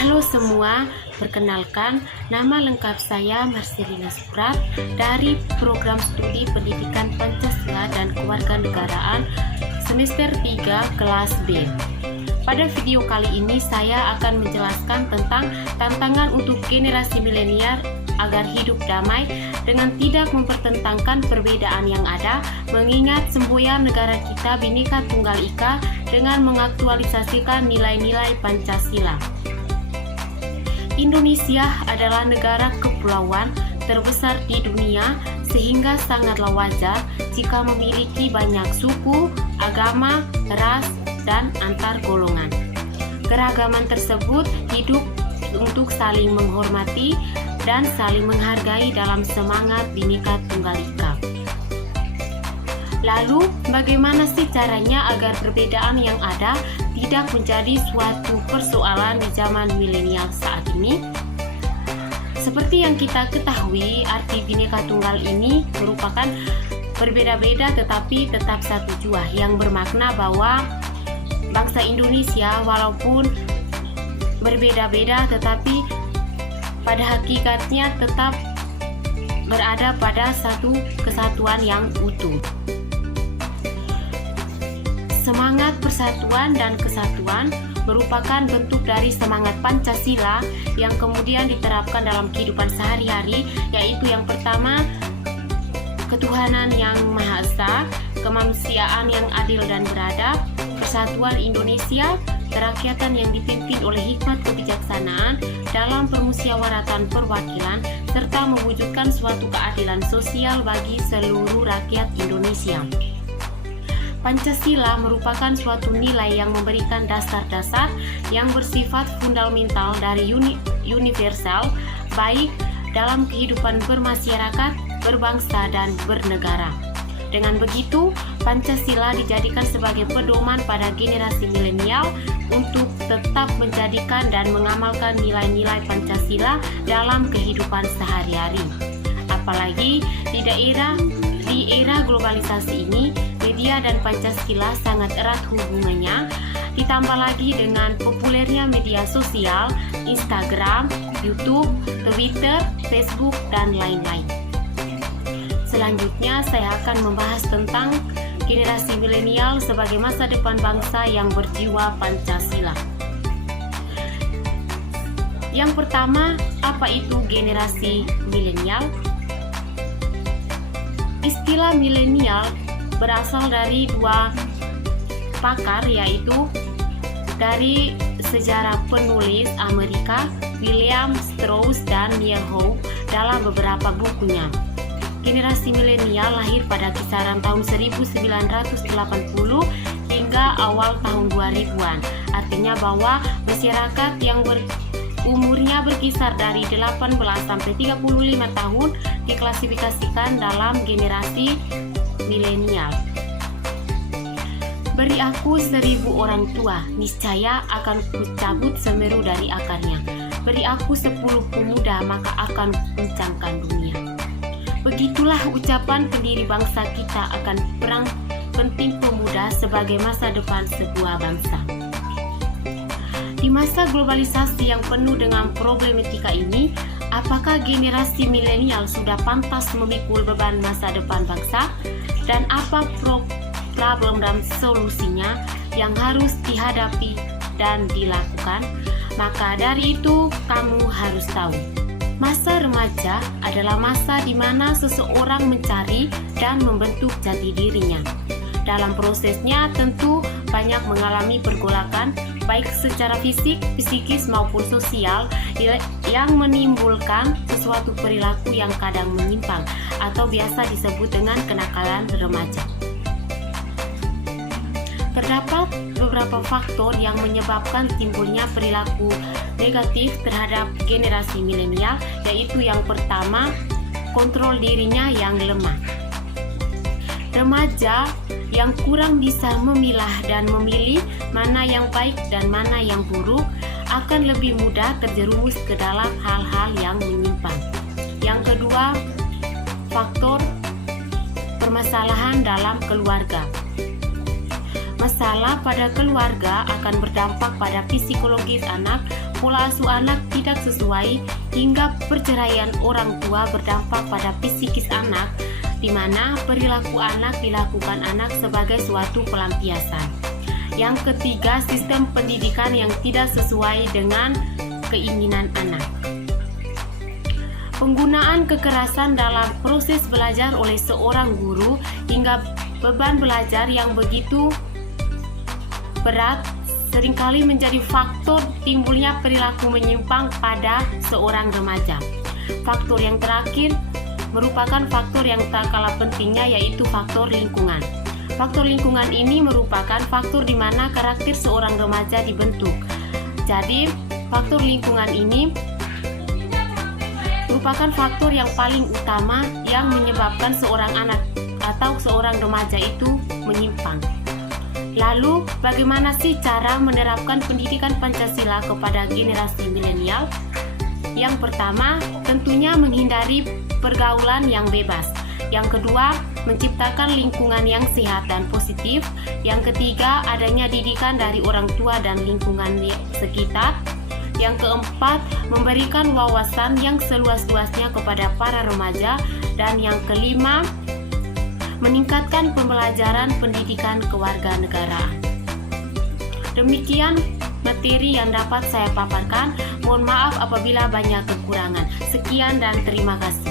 Halo semua, perkenalkan nama lengkap saya Marcelina Suprat dari Program Studi Pendidikan Pancasila dan Kewarganegaraan semester 3 kelas B. Pada video kali ini saya akan menjelaskan tentang tantangan untuk generasi milenial agar hidup damai dengan tidak mempertentangkan perbedaan yang ada, mengingat semboyan negara kita Bhinneka Tunggal Ika dengan mengaktualisasikan nilai-nilai Pancasila. Indonesia adalah negara kepulauan terbesar di dunia, sehingga sangatlah wajar jika memiliki banyak suku, agama, ras, dan antar golongan. Keragaman tersebut hidup untuk saling menghormati dan saling menghargai dalam semangat Bhinneka Tunggal Ika. Lalu, bagaimana sih caranya agar perbedaan yang ada tidak menjadi suatu persoalan di zaman milenial saat ini? Seperti yang kita ketahui, arti Bhinneka Tunggal ini merupakan berbeda-beda tetapi tetap satu jua, yang bermakna bahwa bangsa Indonesia walaupun berbeda-beda tetapi pada hakikatnya tetap berada pada satu kesatuan yang utuh. Semangat persatuan dan kesatuan merupakan bentuk dari semangat Pancasila yang kemudian diterapkan dalam kehidupan sehari-hari, yaitu yang pertama, ketuhanan yang Maha Esa, kemanusiaan yang adil dan beradab, persatuan Indonesia, kerakyatan yang dipimpin oleh hikmat kebijaksanaan dalam permusyawaratan perwakilan, serta mewujudkan suatu keadilan sosial bagi seluruh rakyat Indonesia. Pancasila merupakan suatu nilai yang memberikan dasar-dasar yang bersifat fundamental dari universal, baik dalam kehidupan bermasyarakat, berbangsa, dan bernegara. Dengan begitu, Pancasila dijadikan sebagai pedoman pada generasi milenial untuk tetap menjadikan dan mengamalkan nilai-nilai Pancasila dalam kehidupan sehari-hari. Apalagi di era globalisasi ini, media dan Pancasila sangat erat hubungannya, ditambah lagi dengan populernya media sosial, Instagram, YouTube, Twitter, Facebook, dan lain-lain. Selanjutnya, saya akan membahas tentang generasi milenial sebagai masa depan bangsa yang berjiwa Pancasila. Yang pertama, apa itu generasi milenial? Istilah milenial berasal dari dua pakar, yaitu dari sejarah penulis Amerika William Strauss dan Neil Howe dalam beberapa bukunya. Generasi milenial lahir pada kisaran tahun 1980 hingga awal tahun 2000-an. Artinya bahwa masyarakat yang umurnya berkisar dari 18 sampai 35 tahun diklasifikasikan dalam generasi milenial. Beri aku 1000 orang tua, niscaya akan kucabut semeru dari akarnya. Beri aku 10 pemuda, maka akan kuguncangkan dunia. Begitulah ucapan pendiri bangsa kita akan perang penting pemuda sebagai masa depan sebuah bangsa. Di masa globalisasi yang penuh dengan problematika ini, apakah generasi milenial sudah pantas memikul beban masa depan bangsa? Dan apa problem dan solusinya yang harus dihadapi dan dilakukan? Maka dari itu, kamu harus tahu. Masa remaja adalah masa di mana seseorang mencari dan membentuk jati dirinya. Dalam prosesnya tentu banyak mengalami pergolakan, baik secara fisik, psikis maupun sosial, yang menimbulkan sesuatu perilaku yang kadang menyimpang atau biasa disebut dengan kenakalan remaja. Terdapat beberapa faktor yang menyebabkan timbulnya perilaku negatif terhadap generasi milenial, yaitu yang pertama, kontrol dirinya yang lemah. Remaja yang kurang bisa memilah dan memilih mana yang baik dan mana yang buruk akan lebih mudah terjerumus ke dalam hal-hal yang menyimpang. Yang kedua, faktor permasalahan dalam keluarga. Masalah pada keluarga akan berdampak pada psikologis anak, pola asuh anak tidak sesuai, hingga perceraian orang tua berdampak pada psikis anak, di mana perilaku anak dilakukan anak sebagai suatu pelampiasan. Yang ketiga, sistem pendidikan yang tidak sesuai dengan keinginan anak. Penggunaan kekerasan dalam proses belajar oleh seorang guru hingga beban belajar yang begitu berat seringkali menjadi faktor timbulnya perilaku menyimpang pada seorang remaja. Faktor yang terakhir merupakan faktor yang tak kalah pentingnya, yaitu faktor lingkungan. Faktor lingkungan ini merupakan faktor di mana karakter seorang remaja dibentuk. Jadi, faktor lingkungan ini merupakan faktor yang paling utama yang menyebabkan seorang anak atau seorang remaja itu menyimpang. Lalu, bagaimana sih cara menerapkan pendidikan Pancasila kepada generasi milenial? Yang pertama, tentunya menghindari pergaulan yang bebas. Yang kedua, menciptakan lingkungan yang sehat dan positif. Yang ketiga, adanya didikan dari orang tua dan lingkungan sekitar. Yang keempat, memberikan wawasan yang seluas-luasnya kepada para remaja. Dan yang kelima, meningkatkan pembelajaran pendidikan kewarganegaraan. Demikian materi yang dapat saya paparkan. Mohon maaf apabila banyak kekurangan. Sekian dan terima kasih.